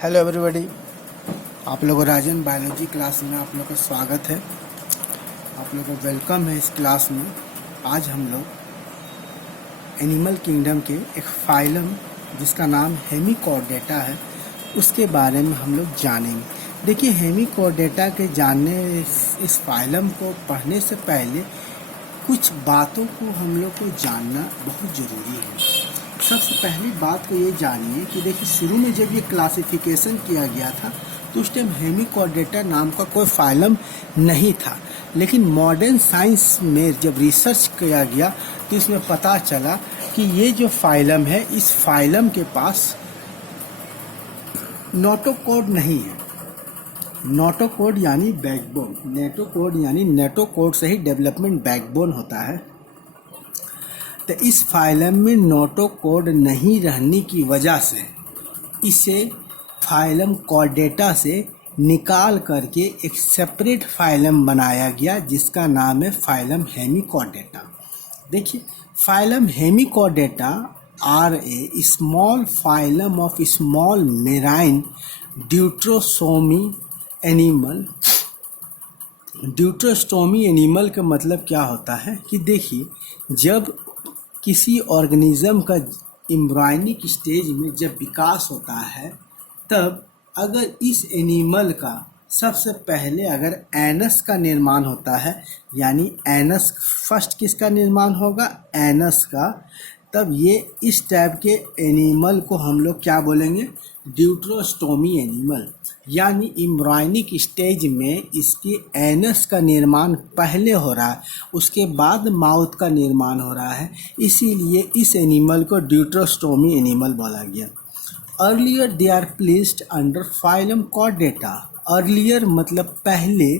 Hello everybody, आप लोगों को राजन बायोलॉजी क्लास में आप लोग का स्वागत है। आप लोगों को वेलकम है इस क्लास में। आज हम लोग एनिमल किंगडम के एक फाइलम जिसका नाम हेमिचोर्डेटा है उसके बारे में हम लोग जानेंगे। देखिए, हेमिचोर्डेटा के जानने इस फाइलम को पढ़ने से पहले कुछ बातों को हम लोग को जानना बहुत ज़रूरी है। सबसे पहली बात को ये जानिए कि देखिए, शुरू में जब ये क्लासिफिकेशन किया गया था तो उस टाइम हेमिचोर्डेटा नाम का कोई फाइलम नहीं था, लेकिन मॉडर्न साइंस में जब रिसर्च किया गया तो इसमें पता चला कि ये जो फाइलम है, इस फाइलम के पास नोटोकॉर्ड नहीं है। नोटोकॉर्ड यानी बैकबोन, नेटोकॉर्ड यानी नेटोकॉर्ड से ही डेवलपमेंट बैकबोन होता है। तो इस फाइलम में नोटोकॉर्ड नहीं रहने की वजह से इसे फाइलम चोर्डेटा से निकाल करके एक सेपरेट फाइलम बनाया गया जिसका नाम है फाइलम हेमिचोर्डेटा। देखिए, phylum hemichordata are a small phylum of small marine deuterostome animal. Deuterostome animal का मतलब क्या होता है कि देखिए, जब किसी ऑर्गेनिज्म का एम्ब्रायनिक स्टेज में जब विकास होता है, तब अगर इस एनिमल का सबसे पहले अगर एनस का निर्माण होता है, यानी एनस फर्स्ट किसका निर्माण होगा, एनस का, तब ये इस टाइप के एनिमल को हम लोग क्या बोलेंगे, ड्यूट्रोस्टोमी एनिमल। यानी एम्ब्रायनिक स्टेज में इसके एनस का निर्माण पहले हो रहा है, उसके बाद माउथ का निर्माण हो रहा है, इसीलिए इस एनिमल को ड्यूट्रोस्टोमी एनिमल बोला गया। Earlier they are placed under phylum chordata. Earlier मतलब पहले,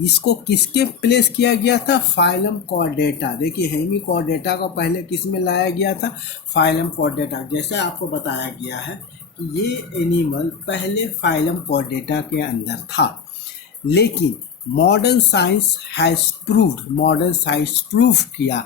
इसको किसके प्लेस किया गया था, फाइलम चोर्डेटा। देखिए, हेमिचोर्डेटा को पहले किस में लाया गया था, फाइलम चोर्डेटा। जैसे आपको बताया गया है कि ये एनिमल पहले फाइलम चोर्डेटा के अंदर था, लेकिन मॉडर्न साइंस प्रूव किया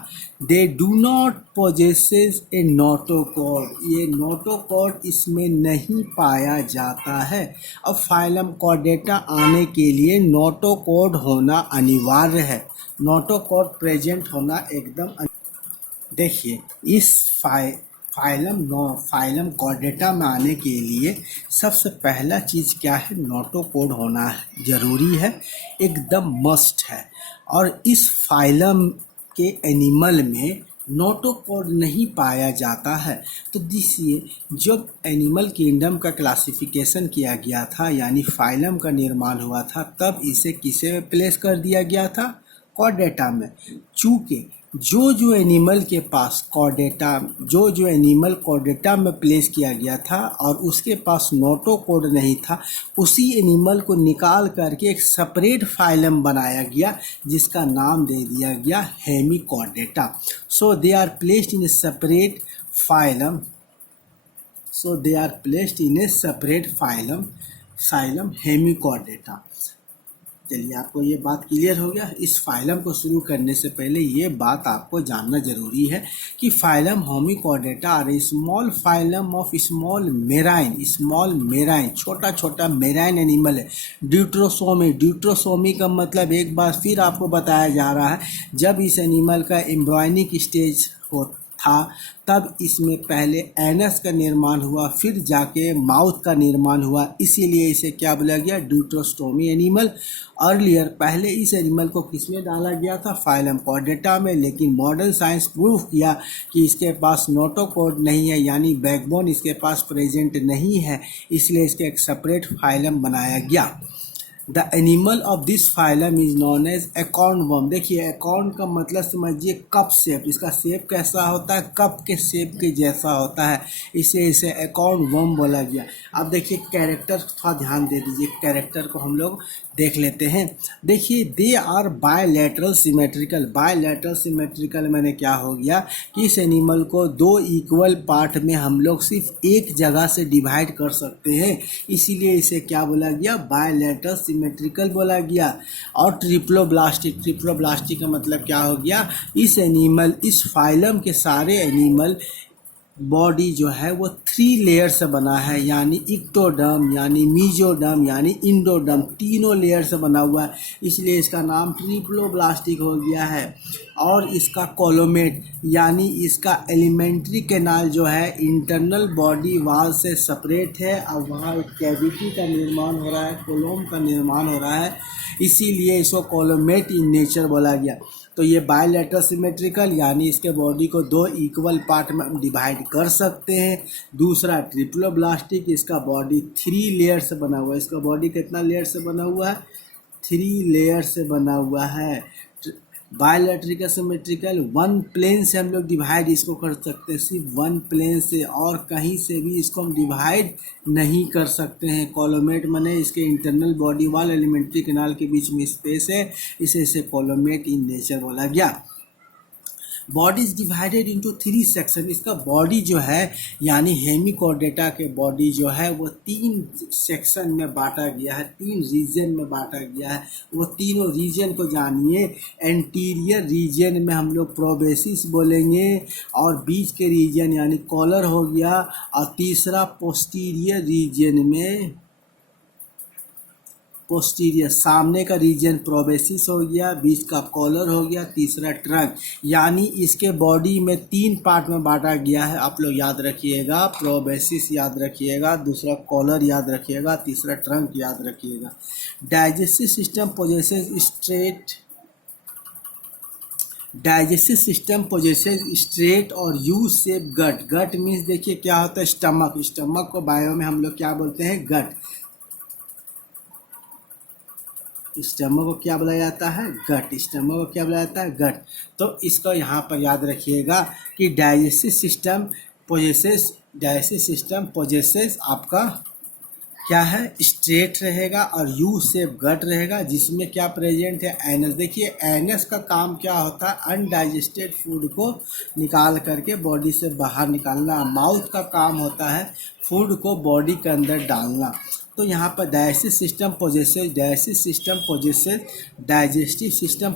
they do not possesses A notochord. ये नोटोकॉर्ड इसमें नहीं पाया जाता है। अब फाइलम चोर्डेटा आने के लिए नोटोकॉर्ड होना अनिवार्य है, नोटोकॉर्ड प्रेजेंट होना एकदम। देखिए, इस फाइलम चोर्डेटा में आने के लिए सबसे पहला चीज़ क्या है, नोटोकॉर्ड होना ज़रूरी है, एकदम मस्ट है। और इस फाइलम के एनिमल में नोटोकॉर्ड नहीं पाया जाता है। तो देखिए, जब एनिमल किंगडम का क्लासिफिकेशन किया गया था, यानी फाइलम का निर्माण हुआ था, तब इसे किसे में प्लेस कर दिया गया था, चोर्डेटा में। चूँकि जो एनिमल के पास जो एनिमल चोर्डेटा में प्लेस किया गया था और उसके पास नोटोकॉर्ड नहीं था, उसी एनिमल को निकाल करके एक सेपरेट फाइलम बनाया गया जिसका नाम दे दिया गया hemichordata. So they are placed in a separate phylum hemichordata. चलिए, आपको ये बात क्लियर हो गया। इस फाइलम को शुरू करने से पहले ये बात आपको जानना जरूरी है कि phylum hemichordata are small phylum of small marine, छोटा छोटा मेराइन एनिमल है। ड्यूट्रोसोमी का मतलब एक बार फिर आपको बताया जा रहा है, जब इस एनिमल का एम्ब्रायनिक स्टेज था तब इसमें पहले एनस का निर्माण हुआ, फिर जाके माउथ का निर्माण हुआ, इसीलिए इसे क्या बोला गया, ड्यूट्रोस्टोमी एनिमल। अर्लियर पहले इस एनिमल को किसमें डाला गया था, फाइलम चोर्डेटा में, लेकिन मॉडर्न साइंस प्रूव किया कि इसके पास नोटोकॉर्ड नहीं है, यानी बैकबोन इसके पास प्रेजेंट नहीं है, इसलिए इसके एक सेपरेट फाइलम बनाया गया। The animal of this phylum is known as acorn worm. देखिए, एकॉर्न का मतलब समझिए कप शेप, इसका शेप कैसा होता है, कप के शेप के जैसा होता है, इसे एकॉर्न वर्म बोला गया। अब देखिए, कैरेक्टर थोड़ा ध्यान दे दीजिए, कैरेक्टर को हम लोग देख लेते हैं। देखिए, दे आर बायलैटरल सिमेट्रिकल मैंने क्या हो गया कि इस एनिमल को दो इक्वल पार्ट में हम लोग सिर्फ एक जगह से डिवाइड कर सकते हैं, इसीलिए इसे क्या बोला गया, बायलैटरल सिमेट्रिकल बोला गया। और ट्रिप्लोब्लास्टिक का मतलब क्या हो गया, इस फाइलम के सारे एनिमल बॉडी जो है वो 3 लेयर से बना है, यानी इक्टोडर्म, यानी मीजोडर्म, यानी इंडोडर्म, तीनों लेयर से बना हुआ है, इसलिए इसका नाम ट्रिप्लोब्लास्टिक हो गया है। और इसका कोलोमेट यानी इसका एलिमेंट्री कैनाल जो है इंटरनल बॉडी वॉल से सेपरेट है, और वहाँ एक कैविटी का निर्माण हो रहा है, कोलोम का निर्माण हो रहा है, इसीलिए इसको कोलोमेट इन नेचर बोला गया। तो ये बायलैटरल सिमेट्रिकल यानी इसके बॉडी को 2 इक्वल पार्ट में हम डिवाइड कर सकते हैं। दूसरा ट्रिप्लोब्लास्टिक, इसका बॉडी 3 लेयर से बना हुआ है। इसका बॉडी कितना लेयर से बना हुआ है? 3 लेयर से बना हुआ है। बायलैटरिकल सिमेट्रिकल 1 प्लेन से हम लोग डिवाइड इसको कर सकते हैं, सिर्फ 1 प्लेन से, और कहीं से भी इसको हम डिवाइड नहीं कर सकते हैं। कोलोमेट माने इसके internal body wall alimentary canal के बीच में स्पेस है, इसे कोलोमेट इन नेचर बोला गया। Body is divided into 3 section. इसका बॉडी जो है यानी हेमिकोर्डेटा के बॉडी जो है वो 3 सेक्शन में बांटा गया है, 3 रीजन में बांटा गया है। वो तीनों रीजन को जानिए। एंटीरियर रीजन में हम लोग प्रोबेसिस बोलेंगे, और बीच के रीजन यानी कॉलर हो गया, और तीसरा पोस्टीरियर रीजन में पोस्टीरियर सामने का रीजन प्रोबेसिस हो गया, बीच का कॉलर हो गया, तीसरा ट्रंक। यानी इसके बॉडी में 3 पार्ट में बांटा गया है। आप लोग याद रखिएगा, प्रोबेसिस याद रखिएगा, दूसरा कॉलर याद रखिएगा, तीसरा ट्रंक याद रखिएगा। डाइजेस्टिव सिस्टम पोजेसेस स्ट्रेट और यू शेप गट। गट मीन्स देखिए क्या होता है, स्टमक। स्टमक को बायो में हम लोग क्या बोलते हैं? गट। स्टमक को क्या बोला जाता है? गट। स्टमक को क्या बोला जाता है? गट। तो इसको यहाँ पर याद रखिएगा कि डाइजेस्टिव सिस्टम पोजेसेस आपका क्या है? स्ट्रेट रहेगा और यू शेप गट रहेगा, जिसमें क्या प्रेजेंट है? एनस। देखिए एनस का काम क्या होता है? अनडाइजेस्टेड फूड को निकाल करके बॉडी से बाहर निकालना। माउथ का काम होता है फूड को बॉडी के अंदर डालना। तो यहाँ पर डाइजेस्टिव सिस्टम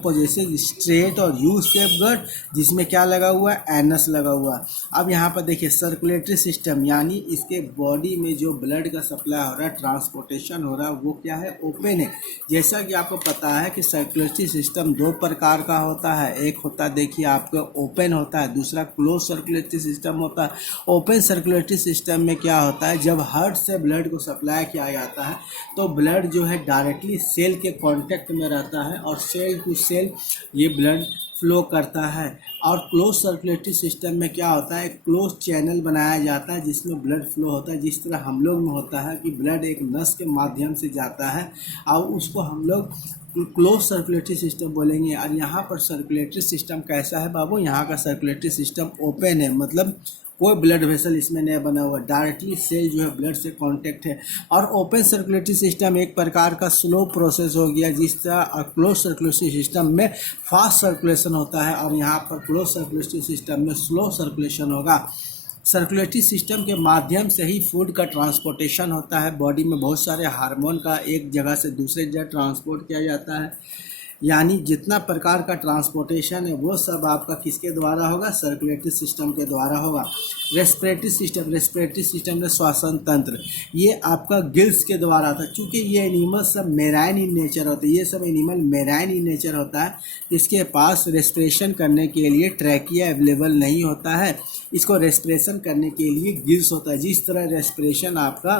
पोजेसेस स्ट्रेट और यू शेप गट, जिसमें क्या लगा हुआ है? एनस लगा हुआ है। अब यहाँ पर देखिए सर्कुलेटरी सिस्टम, यानी इसके बॉडी में जो ब्लड का सप्लाई हो रहा है, ट्रांसपोर्टेशन हो रहा है, वो क्या है? ओपन है। जैसा कि आपको पता है कि सर्कुलेटरी सिस्टम 2 प्रकार का होता है। एक होता है देखिए आपका ओपन होता है, दूसरा क्लोज सर्कुलेटरी सिस्टम होता है। ओपन सर्कुलेटरी सिस्टम में क्या होता है? जब हार्ट से ब्लड को सप्लाई किया जाता है तो ब्लड जो है डायरेक्टली सेल के कांटेक्ट में रहता है, और सेल टू सेल ये ब्लड फ्लो करता है। और क्लोज सर्कुलेटरी सिस्टम में क्या होता है? क्लोज चैनल बनाया जाता है जिसमें ब्लड फ्लो होता है, जिस तरह हम लोग में होता है कि ब्लड एक नस के माध्यम से जाता है, और उसको हम लोग क्लोज सर्कुलेटरी सिस्टम बोलेंगे। और यहाँ पर सर्कुलेटरी सिस्टम कैसा है बाबू? यहाँ का सर्कुलेटरी सिस्टम ओपन है, मतलब कोई ब्लड वेसल इसमें नहीं बना हुआ, डायरेक्टली सेल जो है ब्लड से कांटेक्ट है। और ओपन सर्कुलेटरी सिस्टम एक प्रकार का स्लो प्रोसेस हो गया, जिस तरह क्लोज सर्कुलेटरी सिस्टम में फास्ट सर्कुलेशन होता है, और यहाँ पर क्लोज सर्कुलेटरी सिस्टम में स्लो सर्कुलेशन होगा। सर्कुलेटरी सिस्टम के माध्यम से ही फूड का ट्रांसपोर्टेशन होता है। बॉडी में बहुत सारे हार्मोन का एक जगह से दूसरे जगह ट्रांसपोर्ट किया जाता है, यानी जितना प्रकार का ट्रांसपोर्टेशन है वो सब आपका किसके द्वारा होगा? सर्कुलेटरी सिस्टम के द्वारा होगा। रेस्पिरेटरी सिस्टम में श्वसन तंत्र, ये आपका गिल्स के द्वारा था। चूँकि ये एनिमल सब मेराइन इन नेचर होते हैं, ये सब एनिमल मेराइन इन नेचर होता है, इसके पास रेस्पिरेशन करने के लिए ट्रैकिया अवेलेबल नहीं होता है। इसको रेस्पिरेशन करने के लिए गिल्स होता है। जिस तरह रेस्पिरेशन आपका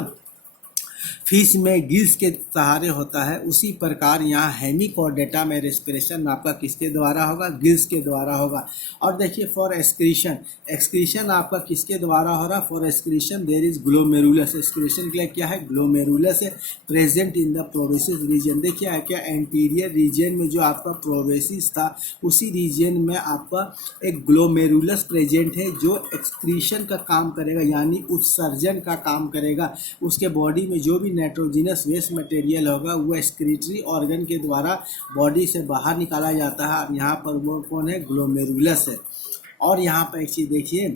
फिश में गिल्स के सहारे होता है, उसी प्रकार यहाँ हेमिकोर्डेटा में रेस्पिरेशन आपका किसके द्वारा होगा? गिल्स के द्वारा होगा। और देखिए फॉर एक्सक्रीशन आपका किसके द्वारा हो रहा? For excretion there is glomerulus. Excretion के लिए क्या है? ग्लोमेरुलस है present in the proboscis region. देखिए क्या एंटीरियर रीजन में जो आपका प्रोबेसिस था, उसी रीजन में आपका एक ग्लोमेरुलस प्रेजेंट है, जो एक्सक्रीशन का काम करेगा, यानी उत्सर्जन का काम करेगा। उसके बॉडी में जो भी नाइट्रोजिनस वेस्ट मटेरियल होगा वो एक्सक्रीटरी ऑर्गन के द्वारा बॉडी से बाहर निकाला जाता है। यहाँ पर वो कौन है? ग्लोमेरुलस है। और यहाँ पर एक चीज़ देखिए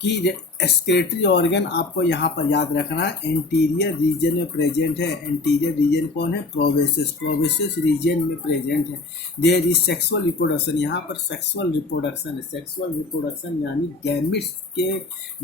कि एक्सक्रीटरी ऑर्गन आपको यहाँ पर याद रखना है, एंटीरियर रीजन में प्रेजेंट है। एंटीरियर रीजन कौन है? प्रोवेसिस। प्रोवेसिस रीजन में प्रेजेंट है। देयर इज सेक्सुअल रिप्रोडक्शन, यहाँ पर सेक्सुअल रिप्रोडक्शन है। सेक्सुअल रिप्रोडक्शन यानी गैमिट्स के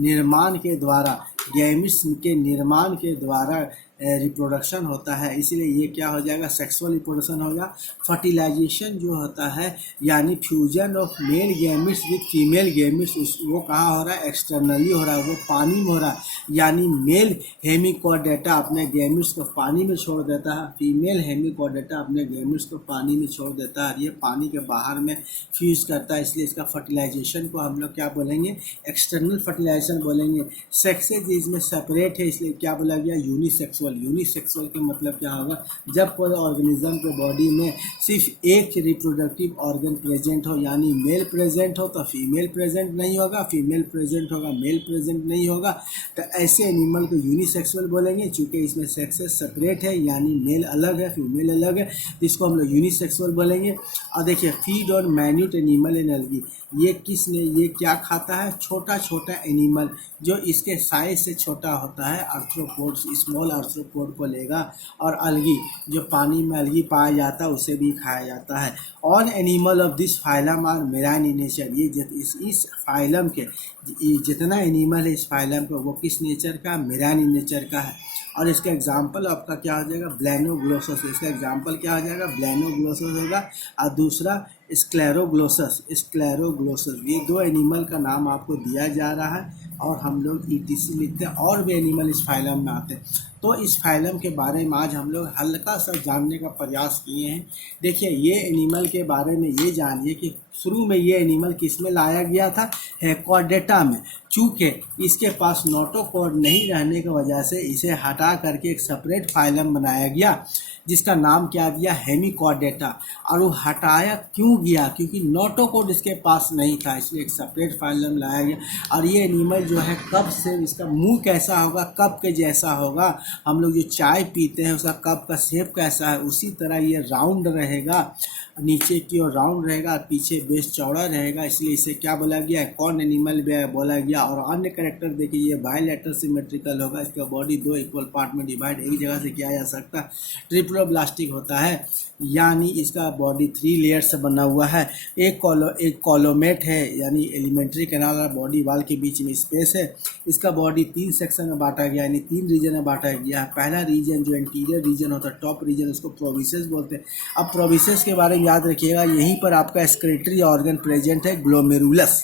निर्माण के द्वारा, गैमिट्स के निर्माण के द्वारा रिप्रोडक्शन होता है, इसीलिए ये क्या हो जाएगा? सेक्सुअल रिप्रोडक्शन होगा। फर्टिलाइजेशन जो होता है यानी fusion of male gametes with female gametes, वो कहाँ हो रहा है? एक्सटर्नली हो रहा है, वो पानी में हो रहा है। यानी मेल हेमिकॉर्डेटा अपने गैमिट्स को पानी में छोड़ देता है, फीमेल हेमिकॉर्डेटा अपने गैमिट्स को पानी में छोड़ देता है, ये पानी के बाहर में फ्यूज करता है, इसलिए इसका फर्टिलाइजेशन को हम लोग क्या बोलेंगे? एक्सटर्नल फर्टिलाइजेशन बोलेंगे। सेक्सेज इसमें सेपरेट है, इसलिए क्या बोला गया? यूनिसेक्सुअल। यूनिसेक्सुअल के मतलब क्या होगा? जब कोई ऑर्गेनिज्म के बॉडी में सिर्फ एक रिप्रोडक्टिव ऑर्गन प्रेजेंट हो, यानी मेल प्रेजेंट हो तो फीमेल प्रेजेंट नहीं होगा, फीमेल प्रेजेंट होगा मेल प्रेजेंट नहीं होगा, तो ऐसे एनिमल को यूनिसेक्सुअल बोलेंगे। चूँकि इसमें सेक्सेस सेपरेट है यानी मेल अलग है फीमेल अलग है, तो इसको हम लोग यूनिसेक्सुअल बोलेंगे। और देखिए, feed on minute animal and algae, ये किसने, ये क्या खाता है? छोटा छोटा एनिमल जो इसके साइज से छोटा होता है, आर्थ्रोपोड्स, स्मॉल आर्थ्रोपोड को लेगा। और अलगी, जो पानी में अलगी पाया जाता है उसे भी खाया जाता है। All animal of this phylum are marine in nature, ये इस फाइलम के जितना एनिमल है इस फाइलम का, वो किस नेचर का? मेराइन इन नेचर का है। और इसका एग्जाम्पल आपका क्या हो जाएगा? ब्लैनोग्लोसस। इसका एग्जाम्पल क्या हो जाएगा? ब्लैनोग्लोसस होगा। और दूसरा स्क्लेरोग्लोसस। स्क्लेरोग्लोसस, ये दो एनिमल का नाम आपको दिया जा रहा है और हम लोग ETC लिखते हैं। और भी एनिमल इस फाइलम में आते हैं, तो इस फाइलम के बारे में आज हम लोग हल्का सा जानने का प्रयास किए हैं। देखिए, ये एनिमल के बारे में ये जानिए कि शुरू में ये एनिमल किस में लाया गया था? हेकॉर्डेटा में। चूँकि इसके पास नोटोकॉर्ड नहीं रहने की वजह से इसे हटा करके एक सेपरेट फाइलम बनाया गया, जिसका नाम क्या दिया? हेमिकॉर्डेटा। और वो हटाया क्यों गया? क्योंकि नोटोकॉर्ड इसके पास नहीं था, इसलिए एक सेपरेट फाइलम लाया गया। और ये एनिमल जो है कप से, इसका मुंह कैसा होगा? कप के जैसा होगा। हम लोग जो चाय पीते हैं उसका कप का शेप कैसा है, उसी तरह ये राउंड रहेगा, नीचे की ओर राउंड रहेगा, पीछे बेस चौड़ा रहेगा, इसलिए इसे क्या बोला गया? कौन एनिमल बोला गया। और अन्य कैरेक्टर देखिए, ये बायलैटरल सिमेट्रिकल होगा, इसका बॉडी दो इक्वल पार्ट में डिवाइड एक जगह से किया जा सकता है। ट्रिप्लोब्लास्टिक होता है, यानी इसका बॉडी 3 लेयर से बना हुआ है। एक कॉलोमेट है, यानी एलिमेंट्री कैनाल और बॉडी वाल के बीच में स्पेस है। इसका बॉडी 3 सेक्शन में बांटा गया, यानी 3 रीजन में बांटा गया है। पहला रीजन जो इंटीरियर रीजन होता है, टॉप रीजन, उसको प्रोविसेस बोलते हैं। अब प्रोविसेस के बारे में याद रखिएगा, यहीं पर आपका एक्सक्रीटरी ऑर्गन प्रेजेंट है, ग्लोमेरुलस।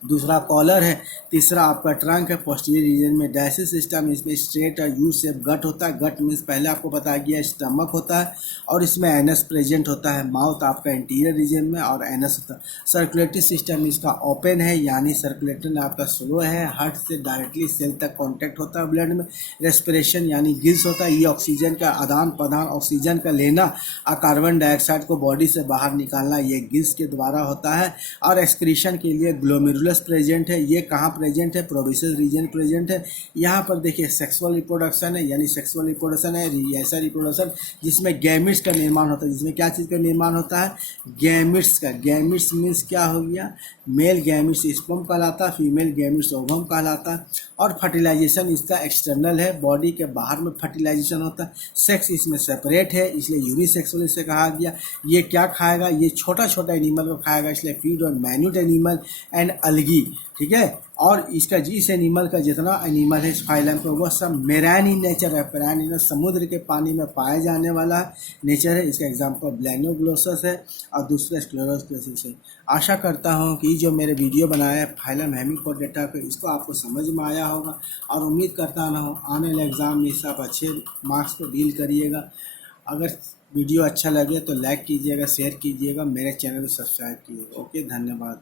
दूसरा कॉलर है। तीसरा आपका ट्रंक है, पोस्टीरियर रीजन में डाइजेस्टिव सिस्टम, इसमें स्ट्रेट और यू शेप गट होता है। गट मीन्स पहले आपको बताया गया स्टमक होता है, और इसमें एनस प्रेजेंट होता है। माउथ आपका इंटीरियर रीजन में और एनस होता है। सर्कुलेटरी सिस्टम इसका ओपन है, यानी सर्कुलेटन आपका स्लो है, हार्ट से डायरेक्टली सेल तक कॉन्टैक्ट होता है ब्लड में। रेस्पिरेशन यानी गिल्स होता है, ये ऑक्सीजन का आदान प्रदान, ऑक्सीजन का लेना और कार्बन डाइऑक्साइड को बॉडी से बाहर निकालना, ये गिल्स के द्वारा होता है। और एक्सक्रीशन के लिए ग्लोमेरुलस प्रेजेंट है। ये कहाँ प्रेजेंट है? प्रोविसेस रीजन प्रेजेंट है। यहाँ पर देखिए सेक्सुअल रिप्रोडक्शन है, यानी सेक्सुअल रिप्रोडक्शन है ऐसा रिप्रोडक्शन जिसमें गैमिट्स का निर्माण होता है। जिसमें क्या चीज़ का निर्माण होता है? गैमिट्स का। गैमिट्स मीन्स क्या हो गया? मेल गैमिट्स स्पर्म कहलाता है, फीमेल गैमिट्स ओवम कहलाता है। और फर्टिलाइजेशन इसका एक्सटर्नल है, बॉडी के बाहर में फर्टिलाइजेशन होता है। सेक्स इसमें सेपरेट है, इसलिए यूनिसेक्सुअल इसे कहा गया। ये क्या खाएगा? ये छोटा छोटा एनिमल को खाएगा, इसलिए feed on minute animal and algae, ठीक है। और इसका इस एनिमल का जितना एनिमल है इस फाइलम का, वह सब मेराइन इन नेचर है। मेराइन इन समुद्र के पानी में पाए जाने वाला नेचर है। इसका एग्जाम्पल ब्लैनोग्लोसस है और दूसरा स्क्लेरोग्लोसस है। आशा करता हूँ कि जो मेरे वीडियो बनाया है फाइलम हेमिकॉर्डेटा पे, इसको आपको समझ में आया होगा, और उम्मीद करता हूँ आने वाले एग्ज़ाम में सब अच्छे मार्क्स को डील करिएगा। अगर वीडियो अच्छा लगे तो लाइक कीजिएगा, शेयर कीजिएगा, मेरे चैनल को सब्सक्राइब कीजिएगा। ओके, धन्यवाद।